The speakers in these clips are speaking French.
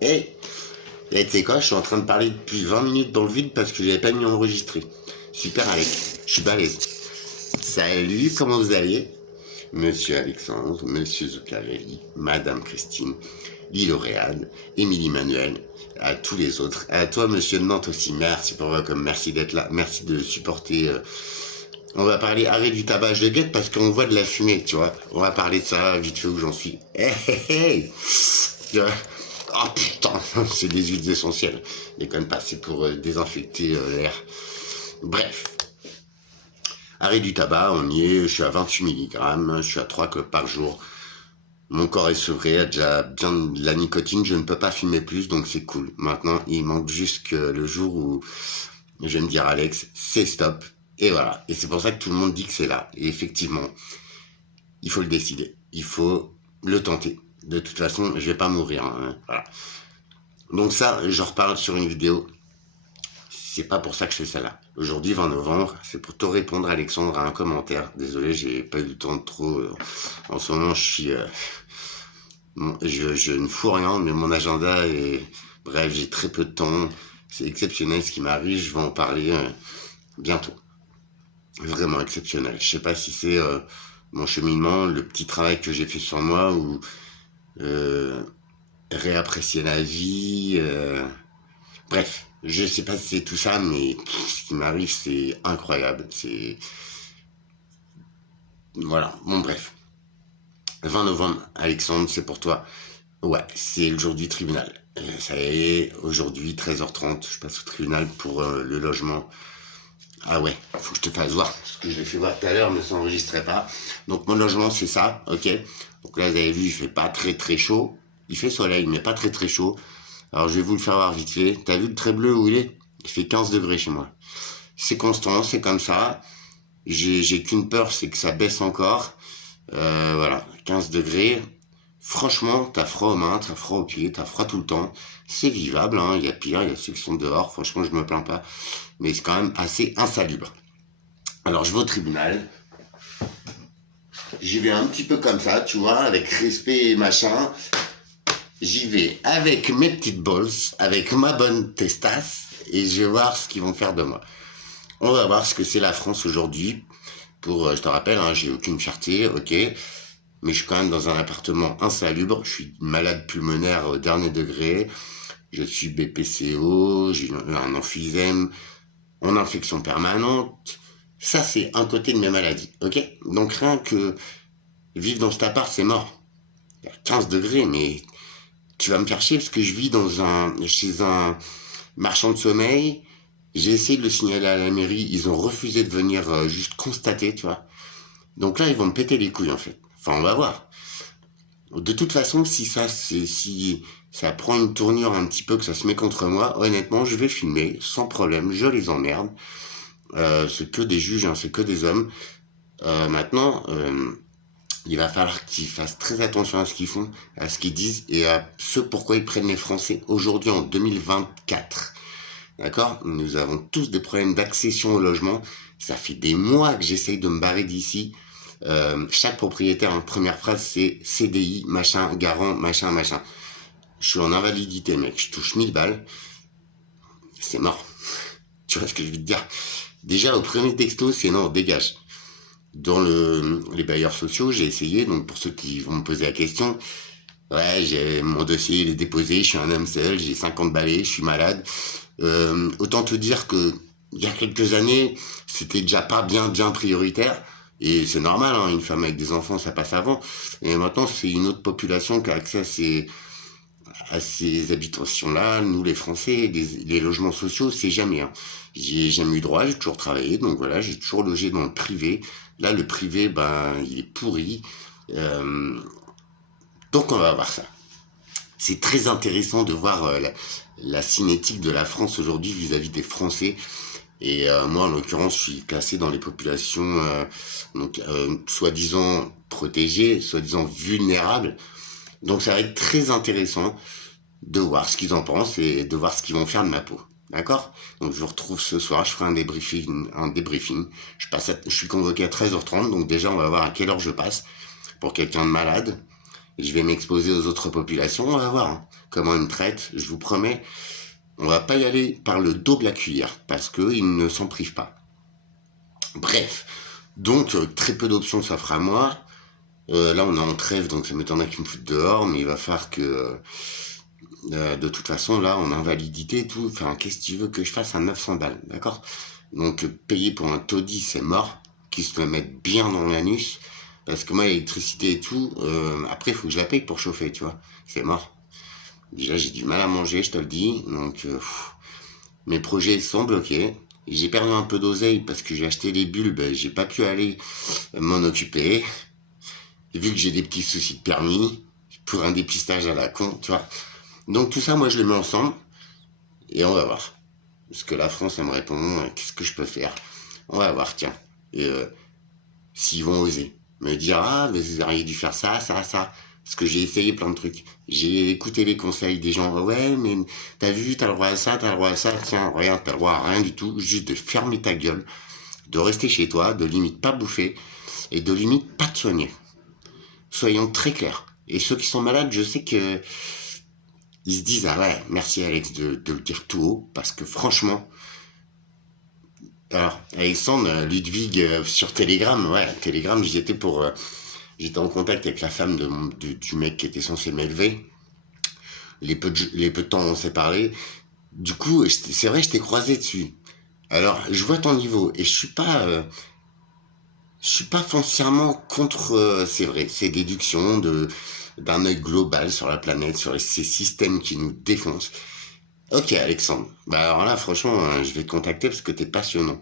Et tu sais quoi, je suis en train de parler depuis 20 minutes dans le vide parce que je n'avais pas mis enregistré. Super Alex, je suis balèze. Salut, comment vous allez? Monsieur Alexandre, Monsieur Zuccarelli, Madame Christine, Liloréade, Émilie Manuel, à tous les autres. À toi, Monsieur de Nantes aussi, merci pour comme merci d'être là, merci de supporter. On va parler arrêt du tabac de guette parce qu'on voit de la fumée, tu vois. On va parler de ça vite fait où j'en suis. Hey. Oh putain, c'est des huiles essentielles. Déconne pas, c'est pour désinfecter l'air. Bref. Arrêt du tabac, on y est, je suis à 28 mg, je suis à 3 clopes par jour. Mon corps est sevré, a déjà bien de la nicotine, je ne peux pas fumer plus, donc c'est cool. Maintenant, il manque juste que le jour où je vais me dire Alex, c'est stop. Et voilà. Et c'est pour ça que tout le monde dit que c'est là. Et effectivement, il faut le décider. Il faut le tenter. De toute façon, je vais pas mourir. Hein. Voilà. Donc ça, j'en reparle sur une vidéo. C'est pas pour ça que je fais ça là. Aujourd'hui, 20 novembre, c'est pour te répondre, Alexandre, à un commentaire. Désolé, j'ai pas eu le temps de trop... en ce moment, je suis... je ne fous rien, mais mon agenda est... Bref, j'ai très peu de temps. C'est exceptionnel ce qui m'arrive. Je vais en parler bientôt. Vraiment exceptionnel. Je sais pas si c'est mon cheminement, le petit travail que j'ai fait sur moi ou réapprécier la vie. Bref, je sais pas si c'est tout ça, mais ce qui m'arrive, c'est incroyable. C'est... Voilà, bon bref. 20 novembre, Alexandre, c'est pour toi. Ouais, c'est le jour du tribunal. Ça y est, aujourd'hui, 13h30, je passe au tribunal pour le logement. Ah ouais, faut que je te fasse voir. Ce que j'ai fait voir tout à l'heure ne s'enregistrait pas. Donc mon logement, c'est ça, ok. Donc là, vous avez vu, il fait pas très chaud. Il fait soleil, mais pas très chaud. Alors je vais vous le faire voir vite fait. T'as vu le trait bleu où il est? Il fait 15 degrés chez moi. C'est constant, c'est comme ça. J'ai qu'une peur, c'est que ça baisse encore. Voilà, 15 degrés. Franchement, t'as froid aux mains, t'as froid aux pieds, t'as froid tout le temps. C'est vivable, hein. Il y a pire, il y a ceux qui sont dehors. Franchement, je me plains pas. Mais c'est quand même assez insalubre. Alors, je vais au tribunal. J'y vais un petit peu comme ça, tu vois, avec respect et machin. J'y vais avec mes petites balls, avec ma bonne testasse, et je vais voir ce qu'ils vont faire de moi. On va voir ce que c'est la France aujourd'hui. Pour, je te rappelle, hein, j'ai aucune fierté, ok, mais je suis quand même dans un appartement insalubre. Je suis malade pulmonaire au dernier degré. Je suis BPCO, j'ai un emphysème, en infection permanente. Ça, c'est un côté de mes maladies, ok? Donc rien que vivre dans cet appart, c'est mort. Il y a 15 degrés, mais tu vas me faire chier parce que je vis chez un marchand de sommeil. J'ai essayé de le signaler à la mairie, ils ont refusé de venir juste constater, tu vois. Donc là, ils vont me péter les couilles, en fait. Enfin, on va voir. De toute façon, si ça prend une tournure un petit peu, que ça se met contre moi, honnêtement, je vais filmer, sans problème, je les emmerde. C'est que des juges, hein, c'est que des hommes. Maintenant, il va falloir qu'ils fassent très attention à ce qu'ils font, à ce qu'ils disent, et à ce pourquoi ils prennent les Français aujourd'hui en 2024. D'accord? Nous avons tous des problèmes d'accession au logement. Ça fait des mois que j'essaye de me barrer d'ici. Chaque propriétaire, en première phrase, c'est CDI, machin, garant, machin. Je suis en invalidité, mec. Je touche 1000 balles. C'est mort. Tu vois ce que je veux te dire? Déjà, au premier texto, c'est non, dégage. Dans les bailleurs sociaux, j'ai essayé, donc pour ceux qui vont me poser la question, ouais, mon dossier, il est déposé, je suis un homme seul, j'ai 50 balais, je suis malade. Autant te dire que il y a quelques années, c'était déjà pas bien prioritaire. Et c'est normal, hein, une femme avec des enfants, ça passe avant. Et maintenant, c'est une autre population qui a accès à ces habitations-là. Nous, les Français, les logements sociaux, c'est jamais. Hein. J'ai jamais eu droit, j'ai toujours travaillé, donc voilà, j'ai toujours logé dans le privé. Là, le privé, ben, il est pourri. Donc, on va voir ça. C'est très intéressant de voir la cinétique de la France aujourd'hui vis-à-vis des Français. Et moi, en l'occurrence, je suis classé dans les populations soi-disant protégées, soi-disant vulnérables. Donc, ça va être très intéressant de voir ce qu'ils en pensent et de voir ce qu'ils vont faire de ma peau. D'accord? Donc, je vous retrouve ce soir, je ferai un débriefing. Je suis convoqué à 13h30, donc déjà, on va voir à quelle heure je passe pour quelqu'un de malade. Et je vais m'exposer aux autres populations, on va voir hein, comment ils me traitent, je vous promets. On va pas y aller par le dos de la cuillère, parce qu'ils ne s'en privent pas. Bref, donc très peu d'options s'offrent à moi. Là, on est en trêve, donc ça m'étonnerait qu'ils me foutent dehors, mais il va falloir que... de toute façon, là, on a invalidité et tout. Enfin, qu'est-ce que tu veux que je fasse à 900 balles, d'accord? Donc, payer pour un taudis, c'est mort. Qu'ils se le mettent bien dans l'anus. Parce que moi, l'électricité et tout, après, il faut que je la paye pour chauffer, tu vois. C'est mort. Déjà, j'ai du mal à manger, je te le dis. Donc, mes projets sont bloqués. J'ai perdu un peu d'oseille parce que j'ai acheté les bulbes. J'ai pas pu aller m'en occuper. Vu que j'ai des petits soucis de permis, pour un dépistage à la con, tu vois. Donc tout ça, moi, je le mets ensemble et on va voir. Parce que la France, elle me répond, qu'est-ce que je peux faire? On va voir, tiens. Et s'ils vont oser me dire, ah, mais vous auriez dû faire ça, ça, ça. Parce que j'ai essayé plein de trucs. J'ai écouté les conseils des gens. Ouais, mais t'as vu, t'as le droit à ça, t'as le droit à ça. Tiens, regarde, t'as le droit à rien du tout. Juste de fermer ta gueule, de rester chez toi, de limite pas bouffer et de limite pas te soigner. Soyons très clairs. Et ceux qui sont malades, je sais que ils se disent, ah ouais, merci Alex de le dire tout haut, parce que franchement, alors, Alexandre, Ludwig, sur Telegram, ouais, Telegram, j'étais en contact avec la femme du mec qui était censé m'élever. Les peu de temps où on s'est parlé. Du coup, c'est vrai, je t'ai croisé dessus. Alors, je vois ton niveau, et je suis pas foncièrement contre, c'est vrai, ces déductions d'un œil global sur la planète, sur ces systèmes qui nous défoncent. Ok, Alexandre. Bah alors là, franchement, je vais te contacter parce que t'es passionnant.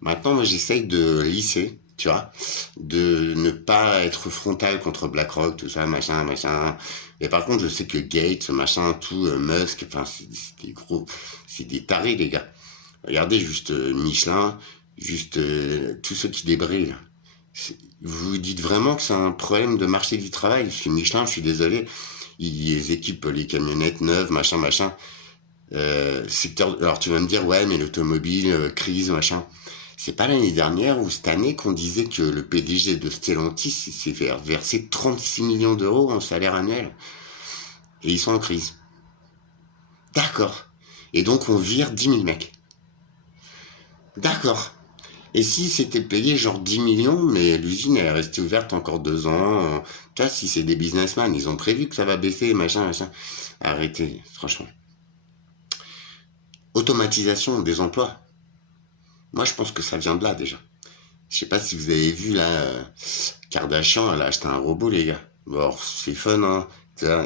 Maintenant, moi, j'essaye de lisser, tu vois, de ne pas être frontal contre BlackRock, tout ça, machin, machin. Et par contre, je sais que Gates, machin, tout, Musk, enfin, c'est des gros, c'est des tarés, les gars. Regardez juste Michelin, juste tous ceux qui débrillent. Vous vous dites vraiment que c'est un problème de marché du travail? Parce que Michelin, je suis désolé, ils équipent les camionnettes neuves, machin, machin. Secteur, alors tu vas me dire, ouais, mais l'automobile, crise, machin. C'est pas l'année dernière ou cette année qu'on disait que le PDG de Stellantis s'est fait verser 36 millions d'euros en salaire annuel. Et ils sont en crise. D'accord. Et donc on vire 10 000 mecs. D'accord. Et si c'était payé genre 10 millions, mais l'usine elle est restée ouverte encore 2 ans, tu vois, si c'est des businessmen, ils ont prévu que ça va baisser, machin, machin. Arrêtez, franchement. Automatisation des emplois. Moi, je pense que ça vient de là déjà. Je sais pas si vous avez vu là, Kardashian, elle a acheté un robot, les gars. Bon, c'est fun, hein.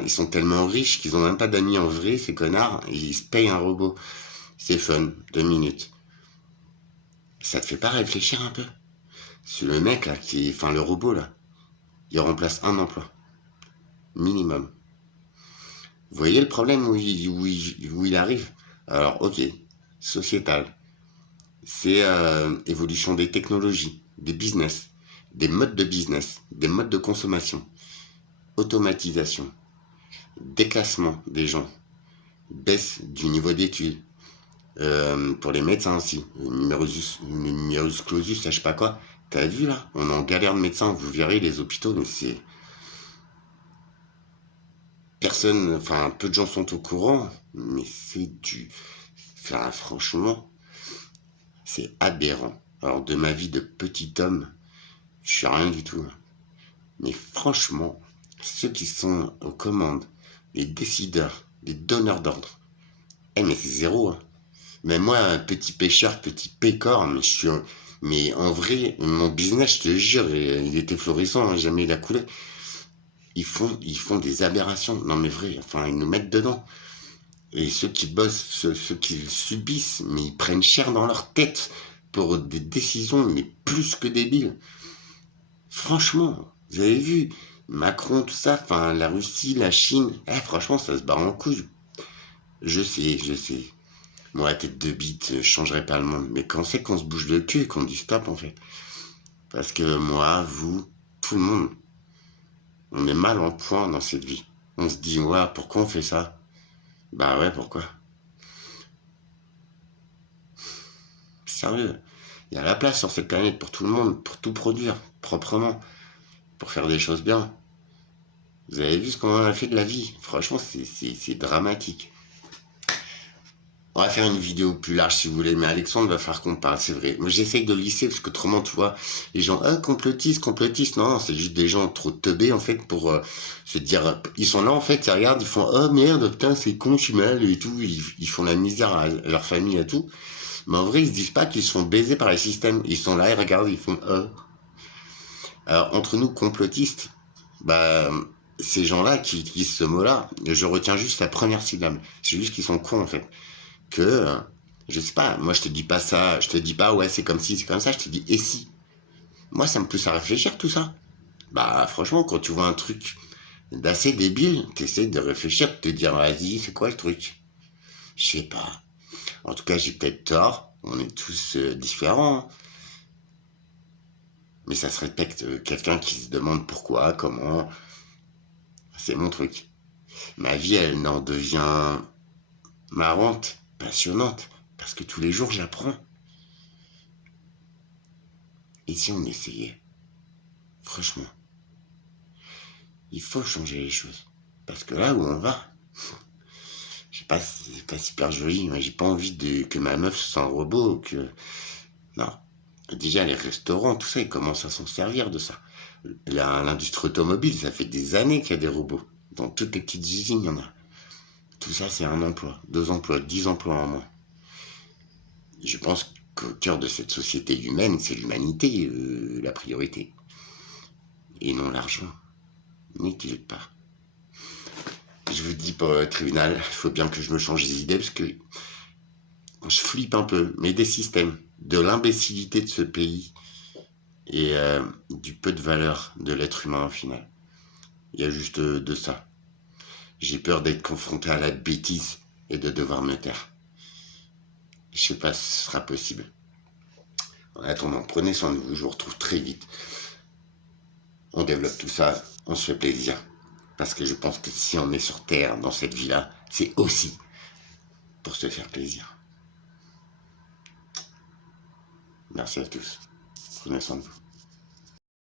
Ils sont tellement riches qu'ils ont même pas d'amis en vrai, ces connards, et ils se payent un robot. C'est fun, 2 minutes. Ça te fait pas réfléchir un peu? C'est le mec là, enfin le robot là, il remplace un emploi, minimum. Vous voyez le problème où il arrive? Alors, ok, sociétal. C'est évolution des technologies, des business, des modes de business, des modes de consommation, automatisation, déclassement des gens, baisse du niveau d'études. Pour les médecins aussi, numerus clausus, je sais pas quoi. T'as vu là? On est en galère de médecins, vous verrez les hôpitaux, mais c'est... Personne, enfin, peu de gens sont au courant, mais c'est du... Enfin, franchement, c'est aberrant. Alors, de ma vie de petit homme, je suis rien du tout. Mais franchement, ceux qui sont aux commandes, les décideurs, les donneurs d'ordre, mais c'est zéro. Hein. Même moi, petit pêcheur, petit pécor, mais mais en vrai, mon business, je te jure, il était florissant, hein, jamais il a coulé. Ils font des aberrations. Non mais vrai, enfin, ils nous mettent dedans. Et ceux qui bossent, ceux qui le subissent, mais ils prennent cher dans leur tête pour des décisions, mais plus que débiles. Franchement, vous avez vu, Macron, tout ça, enfin, la Russie, la Chine, franchement, ça se barre en couille. Je sais, je sais. Moi, tête de bite, je changerai pas le monde. Mais quand c'est qu'on se bouge le cul et qu'on dit stop, en fait. Parce que moi, vous, tout le monde, on est mal en point dans cette vie. On se dit, ouais, pourquoi on fait ça? Bah ouais, pourquoi? Sérieux, il y a la place sur cette planète pour tout le monde, pour tout produire, proprement, pour faire des choses bien. Vous avez vu ce qu'on a fait de la vie. Franchement, c'est dramatique. On va faire une vidéo plus large si vous voulez, mais Alexandre va falloir qu'on parle, c'est vrai. Moi, j'essaye de lisser parce qu'autrement, tu vois, les gens, complotistes. Non, c'est juste des gens trop teubés, en fait, pour se dire, ils sont là, en fait, ils regardent, ils font, oh merde, putain, c'est con, je suis mal et tout. Ils font la misère à leur famille et tout. Mais en vrai, ils se disent pas qu'ils sont baisés par les systèmes. Ils sont là, ils regardent, ils font, oh. Alors, entre nous, complotistes, bah, ces gens-là qui utilisent ce mot-là, je retiens juste la première syllabe. C'est juste qu'ils sont cons, en fait. Que, je sais pas, moi je te dis pas ça, je te dis pas ouais c'est comme si, c'est comme ça, je te dis et si. Moi ça me pousse à réfléchir tout ça. Bah franchement quand tu vois un truc d'assez débile, t'essaies de réfléchir, de te dire vas-y c'est quoi le truc. Je sais pas. En tout cas j'ai peut-être tort, on est tous différents. Mais ça se respecte, quelqu'un qui se demande pourquoi, comment, c'est mon truc. Ma vie elle n'en devient marrante, passionnante, parce que tous les jours j'apprends. Et si on essayait? Franchement, il faut changer les choses. Parce que là où on va, je sais pas, c'est pas super joli, mais j'ai pas envie que ma meuf soit un robot, que... Non. Déjà, les restaurants, tout ça, ils commencent à s'en servir de ça. L'industrie automobile, ça fait des années qu'il y a des robots. Dans toutes les petites usines, il y en a. Tout ça, c'est un emploi, 2 emplois, 10 emplois en moins. Je pense qu'au cœur de cette société humaine, c'est l'humanité, la priorité. Et non l'argent. N'est-il pas? Je vous dis pas tribunal, il faut bien que je me change les idées parce que je flippe un peu, mais des systèmes, de l'imbécilité de ce pays et du peu de valeur de l'être humain au final. Il y a juste de ça. J'ai peur d'être confronté à la bêtise et de devoir me taire. Je sais pas si ce sera possible. En attendant, prenez soin de vous, je vous retrouve très vite. On développe tout ça, on se fait plaisir. Parce que je pense que si on est sur Terre, dans cette vie-là, c'est aussi pour se faire plaisir. Merci à tous. Prenez soin de vous.